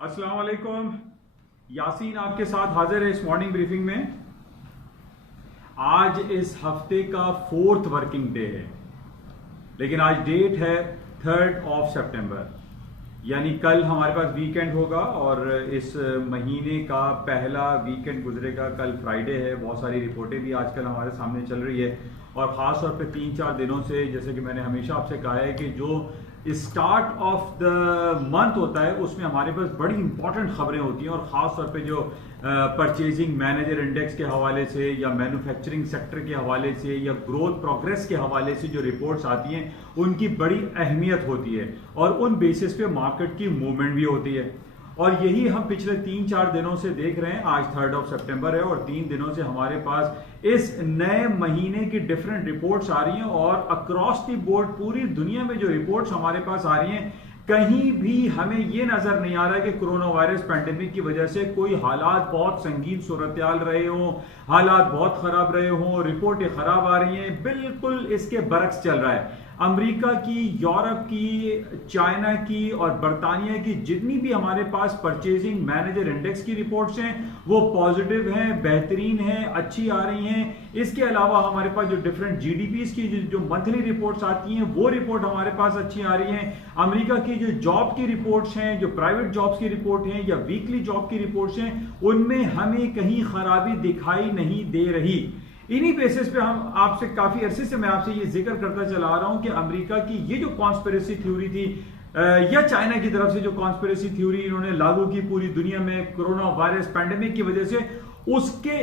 अस्सलाम वालेकुम। यासीन आपके साथ हाजिर है इस मॉर्निंग ब्रीफिंग में। आज इस हफ्ते का 4th वर्किंग डे है, लेकिन आज डेट है 3rd सितंबर, यानी कल हमारे पास वीकेंड होगा और इस महीने का पहला वीकेंड गुजरेगा। कल फ्राइडे है। बहुत सारी रिपोर्टें भी आजकल हमारे सामने चल रही है और ख़ास तौर पे 3-4 दिनों से, जैसे कि मैंने हमेशा आपसे कहा है कि जो स्टार्ट ऑफ द मंथ होता है उसमें हमारे पास बड़ी इंपॉर्टेंट खबरें होती हैं और ख़ास तौर पे जो परचेजिंग मैनेजर इंडेक्स के हवाले से या मैन्युफैक्चरिंग सेक्टर के हवाले से या ग्रोथ प्रोग्रेस के हवाले से जो रिपोर्ट्स आती हैं उनकी बड़ी अहमियत होती है और उन बेसिस पे मार्केट की मूवमेंट भी होती है। और यही हम पिछले 3-4 दिनों से देख रहे हैं। आज 3rd सितंबर है और 3 दिनों से हमारे पास इस नए महीने की डिफरेंट रिपोर्ट्स आ रही हैं और अक्रॉस द बोर्ड पूरी दुनिया में जो रिपोर्ट्स हमारे पास आ रही हैं, कहीं भी हमें ये नजर नहीं आ रहा कि कोरोना वायरस पैंडेमिक की वजह से कोई हालात बहुत संगीन सूरत-ए-हाल रहे हों, हालात बहुत खराब रहे हों, रिपोर्टें खराब आ रही हैं। बिल्कुल इसके बरक्स चल रहा है। अमेरिका की, यूरोप की, चाइना की और बरतानिया की जितनी भी हमारे पास परचेजिंग मैनेजर इंडेक्स की रिपोर्ट्स हैं वो पॉजिटिव हैं, बेहतरीन हैं, अच्छी आ रही हैं। इसके अलावा हमारे पास जो डिफरेंट जीडीपीज की जो मंथली रिपोर्ट्स आती हैं वो रिपोर्ट हमारे पास अच्छी आ रही हैं। अमेरिका की जो जॉब की रिपोर्ट्स हैं, जो प्राइवेट जॉब्स की रिपोर्ट हैं या वीकली जॉब की रिपोर्ट्स हैं, उनमें हमें कहीं खराबी दिखाई नहीं दे रही। इन्हीं बेसिस पे हम आपसे काफी अरसे से मैं आपसे ये जिक्र करता चला आ रहा हूं कि अमेरिका की ये जो कॉन्स्पिरेसी थ्योरी थी या चाइना की तरफ से जो कॉन्स्पिरेसी थ्योरी इन्होंने लागू की पूरी दुनिया में कोरोना वायरस पैंडेमिक की वजह से, उसके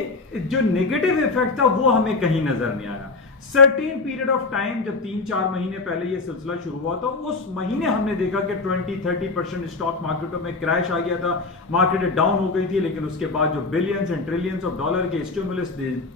जो नेगेटिव इफेक्ट था वो हमें कहीं नजर नहीं आया। सर्टेन पीरियड ऑफ टाइम, जब 3-4 महीने पहले ये सिलसिला शुरू हुआ था, उस महीने हमने देखा कि 20-30% स्टॉक मार्केटों में क्रैश आ गया था, मार्केट डाउन हो गई थी। लेकिन उसके बाद जो billions and trillions of dollar के स्टिमुलस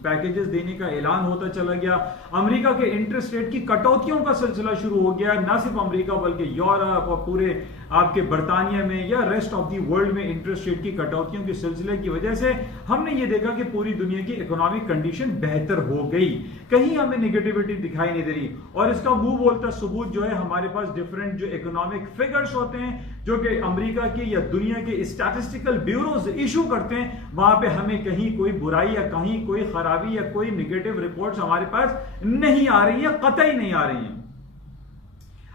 पैकेजेस देने का ऐलान होता चला गया, अमेरिका के इंटरेस्ट रेट की कटौतियों का सिलसिला शुरू हो गया। न सिर्फ अमेरिका बल्कि यूरोप और पूरे आपके बरतानिया में या रेस्ट ऑफ दी वर्ल्ड में इंटरेस्ट रेट की कटौतियों के सिलसिले की वजह से हमने ये देखा कि पूरी दुनिया की इकोनॉमिक कंडीशन बेहतर हो गई, कहीं हमें नेगेटिविटी दिखाई नहीं दे रही। और इसका मुंह बोलता सबूत जो है, हमारे पास डिफरेंट जो इकोनॉमिक फिगर्स होते हैं जो कि अमेरिका के या दुनिया के स्टैटिस्टिकल ब्यूरोज इशू करते हैं, वहां पे हमें कहीं कोई बुराई या कहीं कोई खराबी या कोई नेगेटिव रिपोर्ट्स हमारे पास नहीं आ रही है, कतई नहीं आ रही है।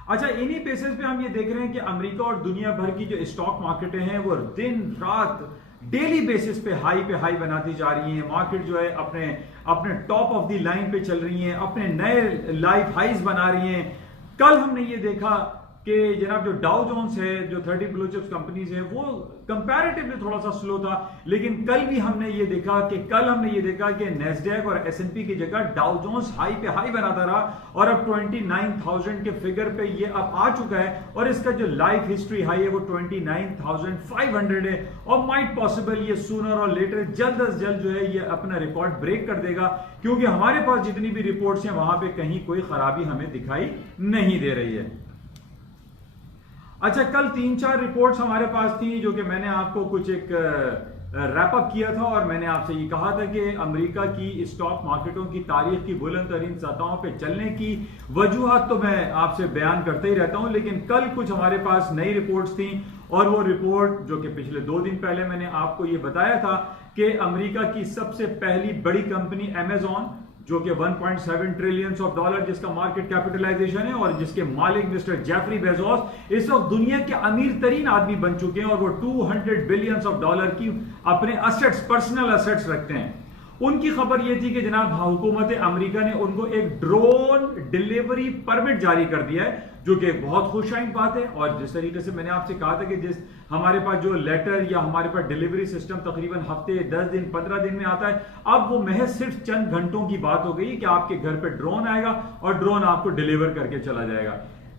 अच्छा, इन्हीं बेसिस पे हम ये देख रहे हैं कि अमेरिका और दुनिया भर की जो स्टॉक मार्केटें हैं वो दिन रात डेली बेसिस पे हाई बनाती जा रही हैं। मार्केट जो है अपने टॉप ऑफ द लाइन पे चल रही हैं, अपने नए लाइफ हाइज बना रही हैं। कल हमने ये देखा कि जनाब जो डाउ जोन्स है, जो 30 ब्लू चिप्स कंपनीज है, वो कंपैरेटिवली थोड़ा सा स्लो था। लेकिन कल हमने ये देखा कि नैस्डैक और S&P की जगह डाउ जोन्स हाई पे हाई बनाता रहा और अब 29,000 के फिगर पे ये अब आ चुका है और इसका जो लाइफ हिस्ट्री हाई है वो 29,500 है और माइट पॉसिबल ये सूनर और लेटर जल्द अज जल्द जो है ये अपना रिकॉर्ड ब्रेक कर देगा, क्योंकि हमारे पास जितनी भी रिपोर्ट्स हैं वहां पे कहीं कोई खराबी हमें दिखाई नहीं दे रही है। अच्छा, कल 3-4 रिपोर्ट्स हमारे पास थी जो कि मैंने आपको कुछ एक रैप अप किया था और मैंने आपसे ये कहा था कि अमेरिका की स्टॉक मार्केटों की तारीख की बुलंद तरीन सतहों पे चलने की वजूहात तो मैं आपसे बयान करते ही रहता हूं, लेकिन कल कुछ हमारे पास नई रिपोर्ट्स थी और वो रिपोर्ट जो कि पिछले 2 दिन पहले मैंने आपको ये बताया था कि अमेरिका की सबसे पहली बड़ी कंपनी अमेजॉन, जो कि 1.7 ट्रिलियन ऑफ डॉलर जिसका मार्केट कैपिटलाइजेशन है और जिसके मालिक मिस्टर जेफरी बेजोस इस वक्त दुनिया के अमीर तरीन आदमी बन चुके हैं और वो 200 बिलियन ऑफ डॉलर की अपने असेट्स, पर्सनल असेट्स रखते हैं। उनकी खबर यह थी कि जनाब हुकूमत अमेरिका ने उनको एक ड्रोन डिलीवरी परमिट जारी कर दिया है, जो कि एक बहुत खुशाइन बात है। और जिस तरीके से मैंने आपसे कहा था कि जिस हमारे पास जो लेटर या हमारे पास डिलीवरी सिस्टम तकरीबन हफ्ते, 10 दिन, 15 दिन में आता है, अब वो महज सिर्फ चंद घंटों की बात हो गई कि आपके घर पे ड्रोन आएगा और ड्रोन आपको डिलीवर करके चला जाएगा।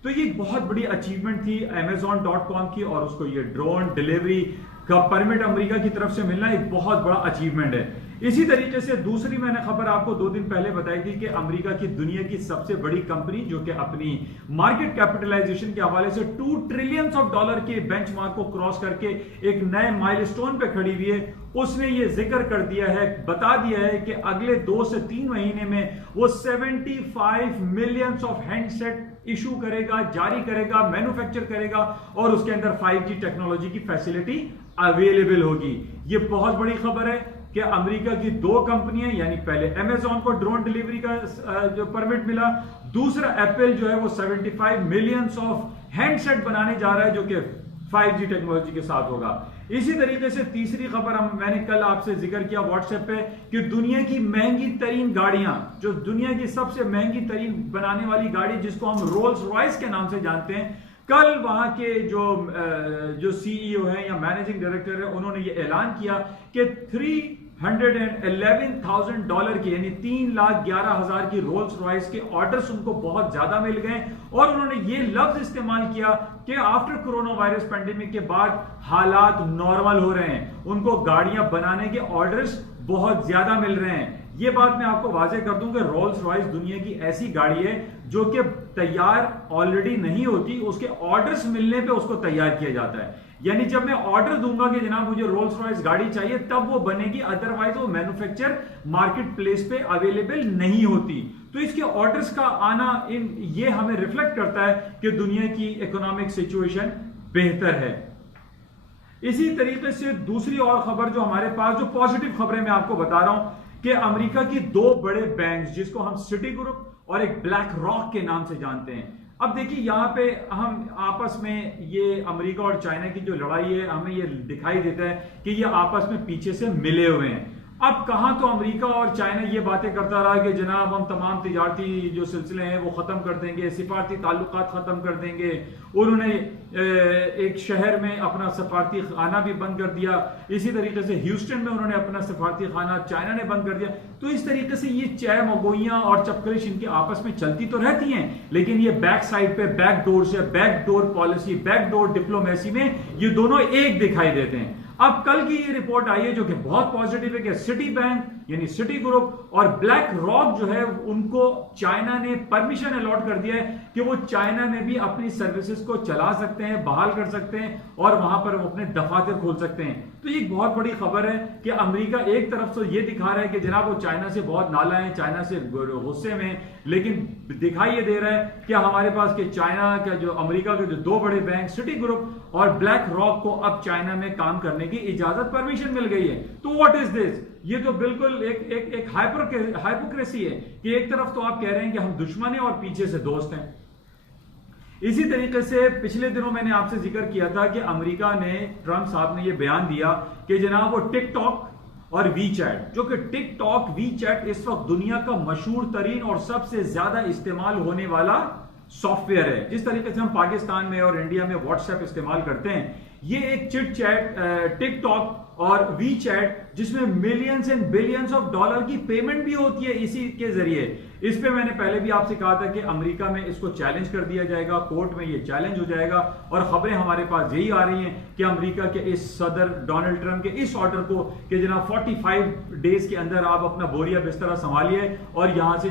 तो ये बहुत बड़ी अचीवमेंट थी Amazon.com की और उसको ये ड्रोन डिलीवरी का परमिट अमेरिका की तरफ से मिलना एक बहुत बड़ा अचीवमेंट है। इसी तरीके से दूसरी मैंने खबर आपको 2 दिन पहले बताई थी कि अमेरिका की दुनिया की सबसे बड़ी कंपनी जो कि अपनी मार्केट कैपिटलाइजेशन के हवाले से 2 ट्रिलियन ऑफ डॉलर के बेंचमार्क को क्रॉस करके एक नए माइलस्टोन पे खड़ी हुई है, उसने ये जिक्र कर दिया है, बता दिया है कि अगले 2 से 3 महीने में वो 75 मिलियन ऑफ हैंडसेट इशू करेगा, जारी करेगा, मैन्युफैक्चर करेगा और उसके अंदर 5G टेक्नोलॉजी की फैसिलिटी अवेलेबल होगी। ये बहुत बड़ी खबर है कि अमेरिका की 2 कंपनियां, यानी पहले अमेजॉन को ड्रोन डिलीवरी का जो परमिट मिला, दूसरा एप्पल जो है वो 75 मिलियंस ऑफ हैंडसेट बनाने जा रहा है जो कि 5G टेक्नोलॉजी के साथ होगा। इसी तरीके से तीसरी खबर मैंने कल आपसे जिक्र किया व्हाट्सएप पे कि दुनिया की महंगी तरीन गाड़ियां, जो दुनिया की सबसे महंगी तरीन बनाने वाली गाड़ी जिसको हम रोल्स रॉयस के नाम से जानते हैं, कल वहां के जो सीईओ है या मैनेजिंग डायरेक्टर है, उन्होंने ये ऐलान किया कि $311,000 की यानी 3,11,000 की रोल्स रॉयस के ऑर्डर्स उनको बहुत ज्यादा मिल गए और उन्होंने ये लफ्ज इस्तेमाल किया कि आफ्टर कोरोना वायरस पेंडेमिक के बाद हालात नॉर्मल हो रहे हैं, उनको गाड़ियां बनाने के ऑर्डर्स बहुत ज्यादा मिल रहे हैं। ये बात मैं आपको वाजे कर दूं कि रोल्स रॉयस दुनिया की ऐसी गाड़ी है जो कि तैयार ऑलरेडी नहीं होती, उसके ऑर्डर्स मिलने पे उसको तैयार किया जाता है। यानी जब मैं ऑर्डर दूंगा कि जनाब मुझे रोल्स रॉयस गाड़ी चाहिए तब वो बनेगी, अदरवाइज वो मैन्युफैक्चर मार्केट प्लेस पे अवेलेबल नहीं होती। तो इसके ऑर्डर्स का आना ये हमें रिफ्लेक्ट करता है कि दुनिया की इकोनॉमिक सिचुएशन बेहतर है। इसी तरीके से दूसरी और खबर जो हमारे पास, जो पॉजिटिव खबरें मैं आपको बता रहा हूं कि अमेरिका की 2 बड़े बैंक जिसको हम सिटी ग्रुप और एक ब्लैक रॉक के नाम से जानते हैं। अब देखिए यहां पे हम आपस में ये अमेरिका और चाइना की जो लड़ाई है, हमें ये दिखाई देता है कि ये आपस में पीछे से मिले हुए हैं। अब कहां तो अमेरिका और चाइना ये बातें करता रहा कि जनाब हम तमाम तिजारती जो सिलसिले हैं वो खत्म कर देंगे, सिफारती ताल्लुकात खत्म कर देंगे। उन्होंने एक शहर में अपना सफारती खाना भी बंद कर दिया, इसी तरीके से ह्यूस्टन में उन्होंने अपना सफारती खाना चाइना ने बंद कर दिया। तो इस तरीके से ये चय मगोइयां और चपकलिश इनके आपस में चलती तो रहती हैं, लेकिन ये बैक साइड पे बैक डोर से, back door policy, back door diplomacy में ये दोनों एक दिखाई देते हैं। अब कल की ये रिपोर्ट आई है जो कि बहुत पॉजिटिव है कि सिटी बैंक यानी सिटी ग्रुप और ब्लैक रॉक जो है उनको चाइना ने परमिशन अलॉट कर दिया है कि वो चाइना में भी अपनी सर्विसेज को चला सकते हैं, बहाल कर सकते हैं और वहां पर वो अपने दफातर खोल सकते हैं। तो ये बहुत बड़ी खबर है कि अमेरिका एक तरफ से ये दिखा रहा है कि जनाब वो चाइना से बहुत नाला है, चाइना से गुस्से में, लेकिन दिखाई ये दे रहा है कि हमारे पास के चाइना का जो अमेरिका के जो 2 बड़े बैंक सिटी ग्रुप और ब्लैक रॉक को अब चाइना में काम करने की इजाजत, परमिशन मिल गई है। तो व्हाट इज दिस? ये तो बिल्कुल एक हाइपोक्रेसी है कि एक तरफ तो आप कह रहे हैं कि हम दुश्मन हैं और पीछे से दोस्त हैं। इसी तरीके से पिछले दिनों मैंने आपसे जिक्र किया था कि अमेरिका ने, ट्रंप साहब ने यह बयान दिया कि जनाब वो टिकटॉक और वी चैट, जो कि टिकटॉक वी चैट इस वक्त दुनिया का मशहूर तरीन और सबसे ज्यादा इस्तेमाल होने वाला सॉफ्टवेयर है। जिस तरीके से हम पाकिस्तान में और इंडिया में व्हाट्सएप इस्तेमाल करते हैं, ये एक चिट चैट टिकटॉक और वी चैट जिसमें millions and billions of dollar की पेमेंट भी होती है इसी के जरिए। इस पे मैंने पहले भी आपसे कहा था कि अमेरिका में इसको चैलेंज कर दिया जाएगा, कोर्ट में ये चैलेंज हो जाएगा और खबरें हमारे पास यही आ रही हैं कि अमेरिका के इस सदर डोनाल्ड ट्रंप के इस ऑर्डर को कि जनाब 45 डेज के अंदर आप अपना बोरिया बिस्तरा संभालिए और यहां से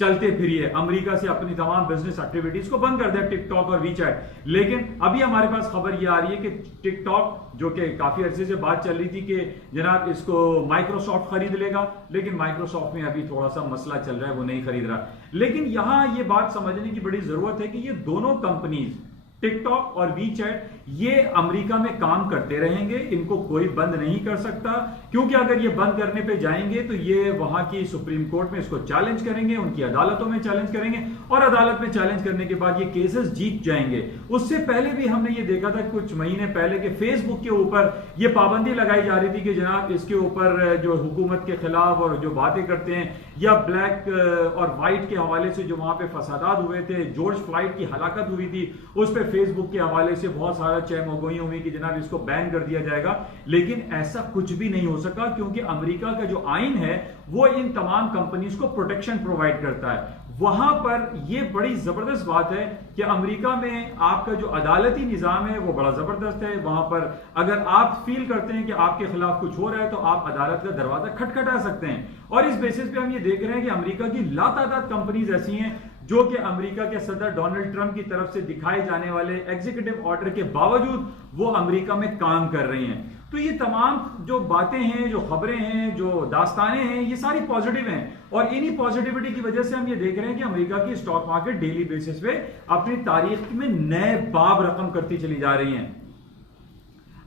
चलते फिरिए, अमेरिका से अपनी तमाम बिजनेस एक्टिविटीज को बंद कर दिया टिकटॉक और वीचैट। लेकिन अभी हमारे पास खबर यह आ रही है कि टिकटॉक, जो कि काफी अरसे से बात चल रही थी कि जनाब इसको माइक्रोसॉफ्ट खरीद लेगा, लेकिन माइक्रोसॉफ्ट में अभी थोड़ा सा मसला चल रहा है, वो नहीं खरीद रहा। लेकिन यहां ये बात समझने की बड़ी जरूरत है कि ये दोनों कंपनीज टिकटॉक और वीचैट ये अमेरिका में काम करते रहेंगे, इनको कोई बंद नहीं कर सकता, क्योंकि अगर ये बंद करने पे जाएंगे तो ये वहां की सुप्रीम कोर्ट में इसको चैलेंज करेंगे, उनकी अदालतों में चैलेंज करेंगे और अदालत में चैलेंज करने के बाद ये केसेस जीत जाएंगे। उससे पहले भी हमने ये देखा था कुछ महीने पहले कि फेसबुक के ऊपर ये पाबंदी लगाई जा रही थी कि जनाब इसके ऊपर जो हुकूमत के खिलाफ और जो बातें करते हैं या ब्लैक और व्हाइट के हवाले से जो वहां पे फसादात हुए थे, जॉर्ज फ्लॉयड की हलाकत हुई थी, उस पर फेसबुक के हवाले से बहुत सारा चहमगोई हुई कि जनाब इसको बैन कर दिया जाएगा। लेकिन ऐसा कुछ भी नहीं हो सका, क्योंकि अमेरिका का जो आइन है वो इन तमाम कंपनीज को प्रोटेक्शन प्रोवाइड करता है। वहां पर यह बड़ी जबरदस्त बात है कि अमेरिका में आपका जो अदालती निजाम है वो बड़ा जबरदस्त है। वहां पर अगर आप फील करते हैं कि आपके खिलाफ कुछ हो रहा है तो आप अदालत का दरवाजा खटखटा सकते हैं। और इस बेसिस पे हम ये देख रहे हैं कि अमेरिका की लातादाद कंपनीज ऐसी हैं जो कि अमेरिका के सदर डोनाल्ड ट्रंप की तरफ से दिखाए जाने वाले एग्जीक्यूटिव ऑर्डर के बावजूद वो अमेरिका में काम कर रही हैं। तो ये तमाम जो बातें हैं, जो खबरें हैं, जो दास्तानें हैं, ये सारी पॉजिटिव हैं और इन्हीं पॉजिटिविटी की वजह से हम ये देख रहे हैं कि अमेरिका की स्टॉक मार्केट डेली बेसिस पे अपनी तारीख में नए बाब रकम करती चली जा रही हैं।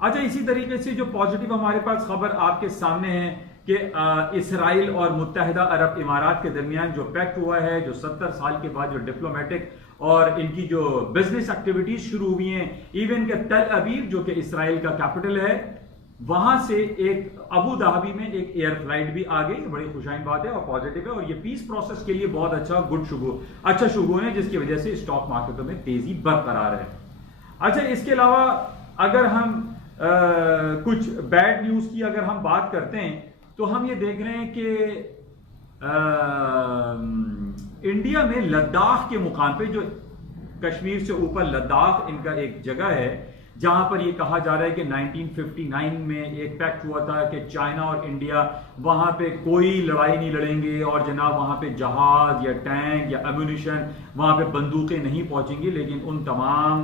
अच्छा, इसी तरीके से जो पॉजिटिव हमारे पास खबर आपके सामने है कि इसराइल और मुत्तहिदा अरब इमारात के दरमियान जो पैक्ट हुआ है, जो 70 साल के बाद जो डिप्लोमेटिक और इनकी जो बिजनेस एक्टिविटीज शुरू हुई हैं, इवन के तल अवीव जो कि इसराइल का कैपिटल है, वहां से एक अबू धाबी में एक एयर फ्लाइट भी आ गई। बड़ी खुशाइन बात है और पॉजिटिव है और ये पीस प्रोसेस के लिए बहुत अच्छा शुगुन है, जिसकी वजह से स्टॉक मार्केटों में तेजी बरकरार है। अच्छा, इसके अलावा अगर हम कुछ बैड न्यूज की अगर हम बात करते हैं तो हम ये देख रहे हैं कि इंडिया में लद्दाख के मुकाम पे, जो कश्मीर से ऊपर लद्दाख इनका एक जगह है, जहां पर यह कहा जा रहा है कि 1959 में एक पैक्ट हुआ था कि चाइना और इंडिया वहां पे कोई लड़ाई नहीं लड़ेंगे और जनाब वहां पे जहाज या टैंक या एम्यूनिशन, वहां पे बंदूकें नहीं पहुंचेंगी। लेकिन उन तमाम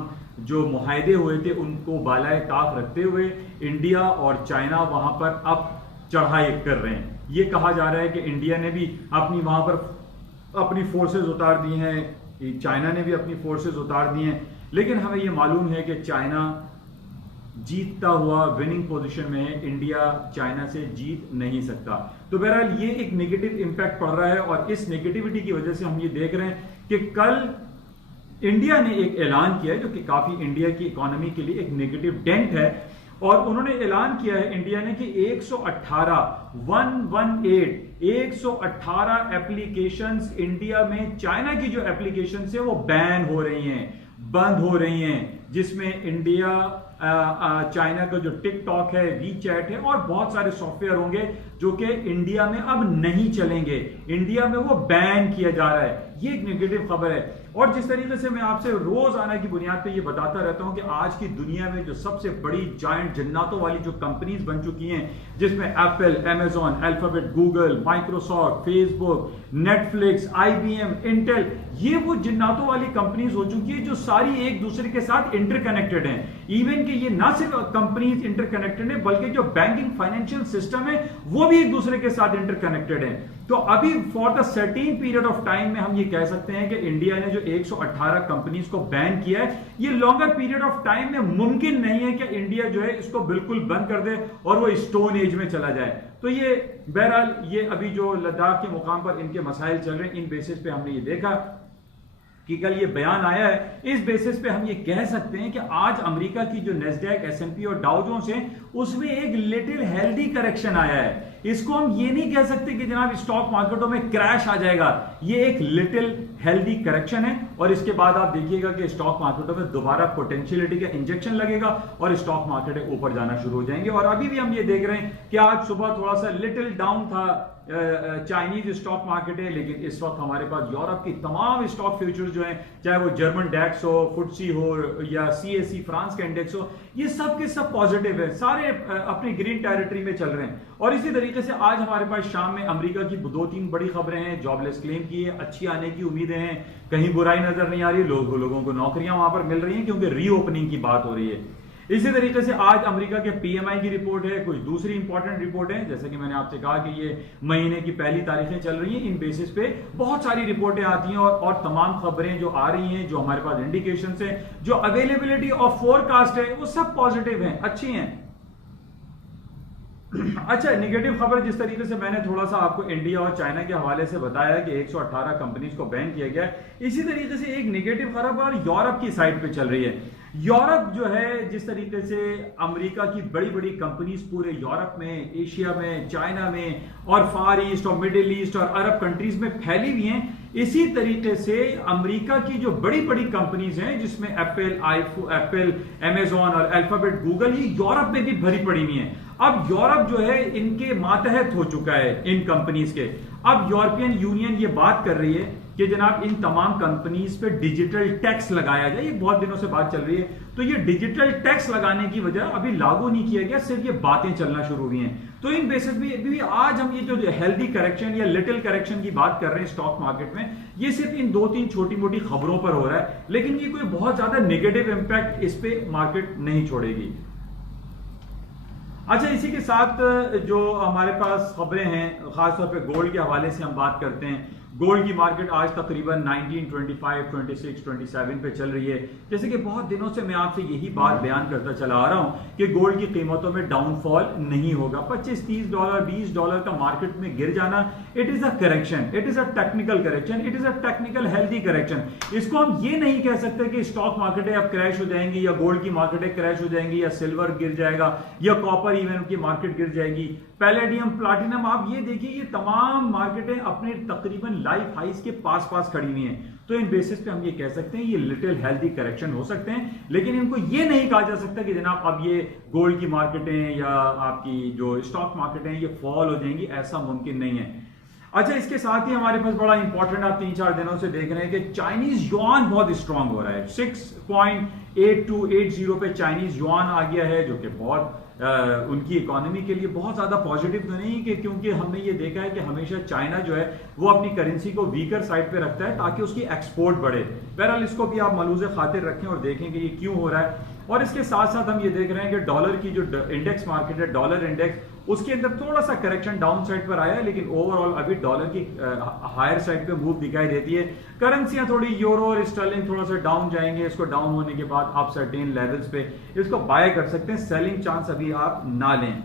जो मुआहदे हुए थे उनको बालाए ताक रखते हुए इंडिया और चाइना वहां पर अब चढ़ाई कर रहे हैं। ये कहा जा रहा है कि इंडिया ने भी अपनी वहां पर अपनी फोर्सेस उतार दी हैं, चाइना ने भी अपनी फोर्सेस उतार दी हैं, लेकिन हमें ये मालूम है कि चाइना जीतता हुआ विनिंग पोजीशन में है, इंडिया चाइना से जीत नहीं सकता। तो बहरहाल ये एक नेगेटिव इंपैक्ट पड़ रहा है और इस नेगेटिविटी की वजह से हम ये देख रहे हैं कि कल इंडिया ने एक ऐलान किया है जो कि काफी इंडिया की इकोनॉमी के लिए एक नेगेटिव डेंट है, और उन्होंने ऐलान किया है इंडिया ने कि 118 एप्लीकेशंस इंडिया में चाइना की जो एप्लीकेशंस है वो बैन हो रही हैं, बंद हो रही हैं, जिसमें इंडिया चाइना का जो टिकटॉक है, वीचैट है और बहुत सारे सॉफ्टवेयर होंगे जो कि इंडिया में अब नहीं चलेंगे, इंडिया में वो बैन किया जा रहा है। ये एक नेगेटिव खबर है। और जिस तरीके से मैं आपसे रोजाना की बुनियाद पे ये बताता रहता हूं कि आज की दुनिया में जो सबसे बड़ी जायंट जन्नातों वाली जो कंपनीज बन चुकी हैं, जिसमें Apple, Amazon, alphabet, Google, Microsoft, Facebook, Netflix, IBM, Intel, ये वो जन्नातों वाली कंपनीज हो चुकी है जो सारी एक दूसरे के साथ इंटरकनेक्टेड हैं। इवन कि ये ना सिर्फ कंपनीज इंटरकनेक्टेड है बल्कि जो बैंकिंग फाइनेंशियल सिस्टम है वो भी एक दूसरे के साथ इंटरकनेक्टेड है। तो अभी for the certain period of time में हम ये कह सकते हैं कि इंडिया ने जो 118 कंपनीज को बैन किया है, ये लॉन्गर पीरियड ऑफ टाइम में मुमकिन नहीं है कि इंडिया जो है इसको बिल्कुल बंद कर दे और वो स्टोन एज में चला जाए। तो ये बहरहाल ये अभी जो लद्दाख के मुकाम पर इनके मसाइल चल रहे हैं, इन बेसिस पे हमने ये देखा कि कल ये बयान आया है। इस बेसिस पे हम ये कह सकते हैं कि आज अमेरिका की जो नेस्डैक, एसएनपी और डाउ जोन्स है उसमें एक लिटिल हेल्दी करेक्शन आया है। इसको हम ये नहीं कह सकते कि जनाब स्टॉक मार्केटों में क्रैश आ जाएगा, ये एक लिटिल हेल्दी करेक्शन है और इसके बाद आप देखिएगा कि स्टॉक मार्केटों में दोबारा पोटेंशियलिटी का इंजेक्शन लगेगा और स्टॉक मार्केट ऊपर जाना शुरू हो जाएंगे। और अभी भी हम ये देख रहे हैं कि आज सुबह थोड़ा सा लिटिल डाउन था चाइनीज स्टॉक मार्केट है, लेकिन इस वक्त हमारे पास यूरोप की तमाम स्टॉक फ्यूचर्स जो हैं, चाहे वो जर्मन डैक्स हो, फुटसी हो या सीएससी फ्रांस का इंडेक्स हो, ये सब के सब पॉजिटिव है, सारे अपनी ग्रीन टेरिटरी में चल रहे हैं। और इसी तरीके से आज हमारे पास शाम में अमेरिका की 2-3 बड़ी खबरें हैं। जॉबलेस क्लेम की है, अच्छी आने की उम्मीदें हैं, कहीं बुराई नजर नहीं आ रही, लोगों को नौकरियां वहां पर मिल रही हैं क्योंकि रीओपनिंग की बात हो रही है। इसी तरीके से आज अमेरिका के पीएमआई की रिपोर्ट है, कुछ दूसरी इंपॉर्टेंट रिपोर्ट है, जैसे कि मैंने आपसे कहा कि ये महीने की पहली तारीखें चल रही हैं, इन बेसिस पे बहुत सारी रिपोर्टें आती हैं और तमाम खबरें जो आ रही हैं, जो हमारे पास इंडिकेशंस हैं, जो अवेलेबिलिटी ऑफ फोरकास्ट है, वो सब पॉजिटिव हैं, अच्छी हैं। अच्छा, नेगेटिव खबर जिस तरीके से मैंने थोड़ा सा आपको इंडिया और चाइना के हवाले से बताया कि 118 कंपनीज को बैन किया गया है, इसी तरीके से एक नेगेटिव खबर यूरोप की साइड पे चल रही है। यूरोप जो है, जिस तरीके से अमेरिका की बड़ी बड़ी कंपनीज पूरे यूरोप में, एशिया में, चाइना में और फार ईस्ट और मिडिल ईस्ट और अरब कंट्रीज में फैली हुई हैं, इसी तरीके से अमेरिका की जो बड़ी बड़ी कंपनीज हैं, जिसमें एप्पल, अमेजॉन और अल्फाबेट, गूगल, ये यूरोप में भी भरी पड़ी हुई हैं। अब यूरोप जो है इनके मातहत हो चुका है इन कंपनीज के। अब यूरोपियन यूनियन ये बात कर रही है कि जनाब इन तमाम कंपनीज पे डिजिटल टैक्स लगाया जाए, ये बहुत दिनों से बात चल रही है। तो ये डिजिटल टैक्स लगाने की वजह अभी लागू नहीं किया गया, सिर्फ ये बातें चलना शुरू हुई हैं। तो इन बेसिस भी आज हम ये जो हेल्दी करेक्शन या लिटिल करेक्शन की बात कर रहे हैं स्टॉक मार्केट में, ये सिर्फ इन 2-3 छोटी मोटी खबरों पर हो रहा है, लेकिन ये कोई बहुत ज्यादा नेगेटिव इंपैक्ट इस पे मार्केट नहीं छोड़ेगी। अच्छा, इसी के साथ जो हमारे पास खबरें हैं, खासतौर पे गोल्ड के हवाले से हम बात करते हैं। गोल्ड की मार्केट आज तकरीबन 1925, 26, 27 पे चल रही है। जैसे कि बहुत दिनों से मैं आपसे यही बात बयान करता चला आ रहा हूं कि गोल्ड की कीमतों में डाउनफॉल नहीं होगा। $25-30, $20 का मार्केट में गिर जाना, it is a correction, it is a technical correction, it is a technical healthy correction. इसको हम ये नहीं कह सकते कि स्टॉक मार्केटें अब क्रैश हो जाएंगी या गोल्ड की मार्केटें क्रैश हो जाएंगी या सिल्वर गिर जाएगा या कॉपर इवन की मार्केट गिर जाएगी, पैलेडियम, प्लाटिनम। आप ये देखिए, ये तमाम मार्केटें अपने तकरीबन लाइफ हाइस के पास खड़ी हुई हैं। तो इन बेसिस पे हम ये कह सकते हैं ये लिटिल हेल्दी करेक्शन हो सकते हैं, लेकिन इनको ये नहीं कहा जा सकता कि जनाब अब ये गोल्ड की मार्केटें या आपकी जो स्टॉक मार्केटें ये फॉल हो जाएंगी, ऐसा मुमकिन नहीं है। अच्छा, इसके साथ ही हमारे पास बड़ा इंपॉर्टेंट, आप 3-4 दिनों से देख रहे हैं कि चाइनीज युआन बहुत स्ट्रांग हो रहा है। 6.8280 पे चाइनीज युआन आ गया है, जो कि बहुत उनकी इकोनॉमी के लिए बहुत ज्यादा पॉजिटिव तो नहीं कि, क्योंकि हमने ये देखा है कि हमेशा चाइना जो है वो अपनी करेंसी को वीकर साइड पे रखता है ताकि उसकी एक्सपोर्ट बढ़े। बहरहाल इसको भी आप मलूज़े खातिर रखें और देखें कि ये क्यों हो रहा है। और इसके साथ साथ हम ये देख रहे हैं कि डॉलर की जो इंडेक्स मार्केट है, डॉलर इंडेक्स, उसके अंदर थोड़ा सा करेक्शन डाउन साइड पर आया है, लेकिन ओवरऑल अभी डॉलर की हायर साइड पे मूव दिखाई देती है। करेंसियां थोड़ी यूरो और स्टर्लिंग थोड़ा सा डाउन जाएंगे, इसको डाउन होने के बाद आप सर्टेन लेवल्स पे इसको बाय कर सकते हैं, सेलिंग चांस अभी आप ना लें।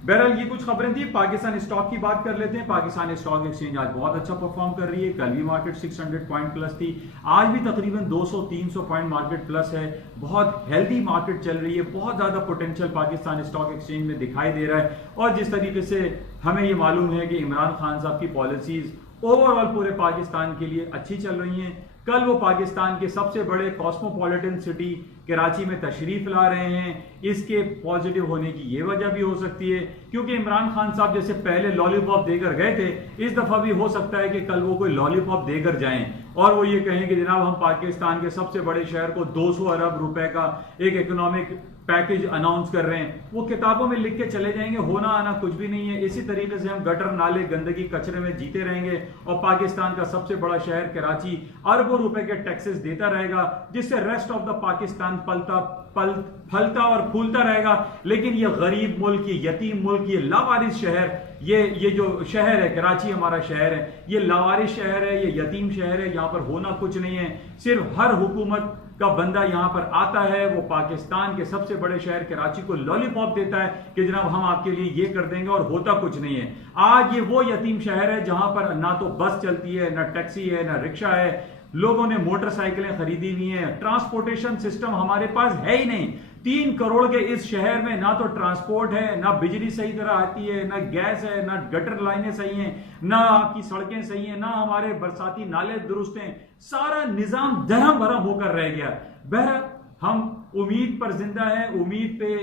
बहरहाल ये कुछ खबरें थी। पाकिस्तान स्टॉक की बात कर लेते हैं। पाकिस्तान स्टॉक एक्सचेंज आज बहुत अच्छा परफॉर्म कर रही है। कल भी मार्केट 600 पॉइंट प्लस थी, आज भी तकरीबन 200-300 पॉइंट मार्केट प्लस है। बहुत हेल्दी मार्केट चल रही है, बहुत ज्यादा पोटेंशियल पाकिस्तान स्टॉक एक्सचेंज में दिखाई दे रहा है। और जिस तरीके से हमें ये मालूम है कि इमरान खान साहब की पॉलिसीज ओवरऑल पूरे पाकिस्तान के लिए अच्छी चल रही हैं। कल वो पाकिस्तान के सबसे बड़े कॉस्मोपॉलिटन सिटी कराची में तशरीफ ला रहे हैं। इसके पॉजिटिव होने की ये वजह भी हो सकती है क्योंकि इमरान खान साहब जैसे पहले लॉलीपॉप देकर गए थे, इस दफा भी हो सकता है कि कल वो कोई लॉलीपॉप देकर जाएं और वो ये कहें कि जनाब हम पाकिस्तान के सबसे बड़े शहर को 200 अरब रुपए का एक इकोनॉमिक पैकेज अनाउंस कर रहे हैं। वो किताबों में लिख के चले जाएंगे, होना आना कुछ भी नहीं है। इसी तरीके से हम गटर नाले गंदगी कचरे में जीते रहेंगे और पाकिस्तान का सबसे बड़ा शहर कराची अरबों रुपए के टैक्सेस देता रहेगा, जिससे रेस्ट ऑफ द पाकिस्तान फलता और फूलता रहेगा। लेकिन ये गरीब मुल्क, ये यतीम मुल्क, ये लावारिस शहर, ये जो शहर है कराची हमारा शहर है, ये लावारिस शहर है, ये यतीम शहर है। यहाँ पर होना कुछ नहीं है। सिर्फ हर हुकूमत का बंदा यहाँ पर आता है, वो पाकिस्तान के सबसे बड़े शहर कराची को लॉलीपॉप देता है कि जनाब हम आपके लिए ये कर देंगे, और होता कुछ नहीं है। आज ये वो यतीम शहर है जहां पर ना तो बस चलती है, ना टैक्सी है, ना रिक्शा है। लोगों ने मोटरसाइकिलें खरीदी हुई हैं। ट्रांसपोर्टेशन सिस्टम हमारे पास है ही नहीं। 3 करोड़ के इस शहर में ना तो ट्रांसपोर्ट है, ना बिजली सही तरह आती है, ना गैस है, ना गटर लाइनें सही हैं, ना आपकी सड़कें सही हैं, ना हमारे बरसाती नाले दुरुस्त हैं। सारा निजाम दरहम भरम होकर रह गया। बहरहाल हम उम्मीद पर जिंदा है, उम्मीद पे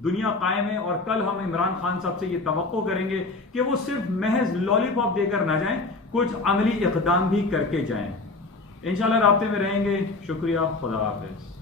दुनिया कायम है, और कल हम इमरान खान साहब से ये तवक्को करेंगे कि वो सिर्फ महज लॉलीपॉप देकर ना जाएं, कुछ अमली इक़दाम भी करके जाएं। इंशाल्लाह राब्ते में रहेंगे। शुक्रिया, खुदा हाफिज़।